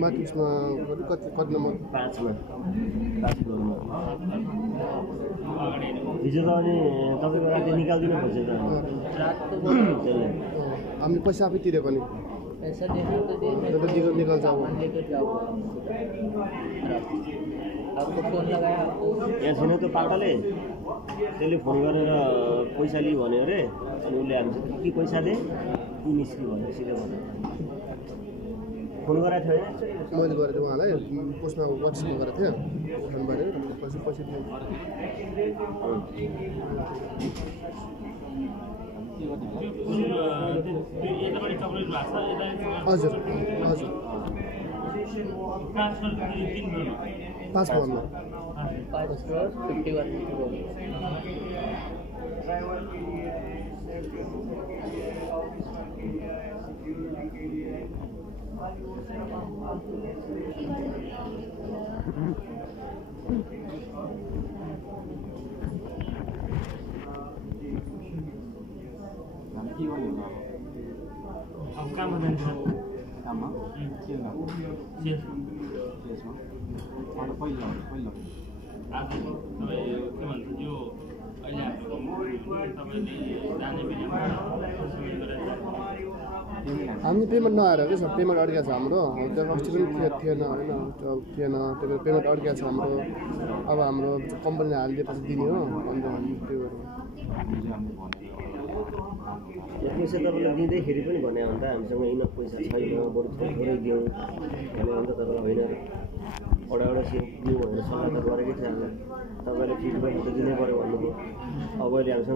माथि उसमा कति नम्बर 5 मा 5 फ्लोरमा हिजो त अनि तपाईको राति निकाल्दिनु पर्छ त त्यसले हामीले पैसा आफै तिरेको नि पैसा देना तो दे मैं तो निकल जाओ सामान लेकर जाऊंगा आपको फोन लगाया आपको यहाँ छैन त्यो पाटाले त्यसले फोन गरेर पैसा लियो भन्यो अरे अनि उसले हामीसित के पैसा दे कि निस्क्यो भने सिधै भन्यो फोन गरेको थियो मैले गरेको थिएँ उहाँलाई पोस्टमा वाट्सएपमा गरेको थिएँ उठाउनु पऱ्यो पैसा पैसा दिनु हजुर हजुर 5 फ्लोरमा 5 फ्लोर 51 फ्लोर अब काम जान्छ काममा के गर्नु त्यसमा अनि पहिला आज तपाईँ के भन्छ यो अहिले हाम्रो तपाईँले जाने बेलामा हामी पेमेन्ट नआएर के छ पेमेन्ट अड्किएको छ हाम्रो त्यो अस्ति पनि थिएन होइन थिएन त्यो पेमेन्ट अड्किएको छ हाम्रो अब हाम्रो कम्पनीले हालिदिएपछि दिने हो अन्त हामी त्यो पैसा तपाईँलाई दिँदैखेरि पनि भने हो नि त हामीसँग इनफ पैसा छैन बरु थोरै दिउँ भने अन्त तपाईँलाई होइन एउटा सिम दिउँ भनेर सल्लाह त गरेकै थियो तपाईँले फिडब्याक त दिनै पऱ्यो भन्नुभयो अब अहिले हामीसँग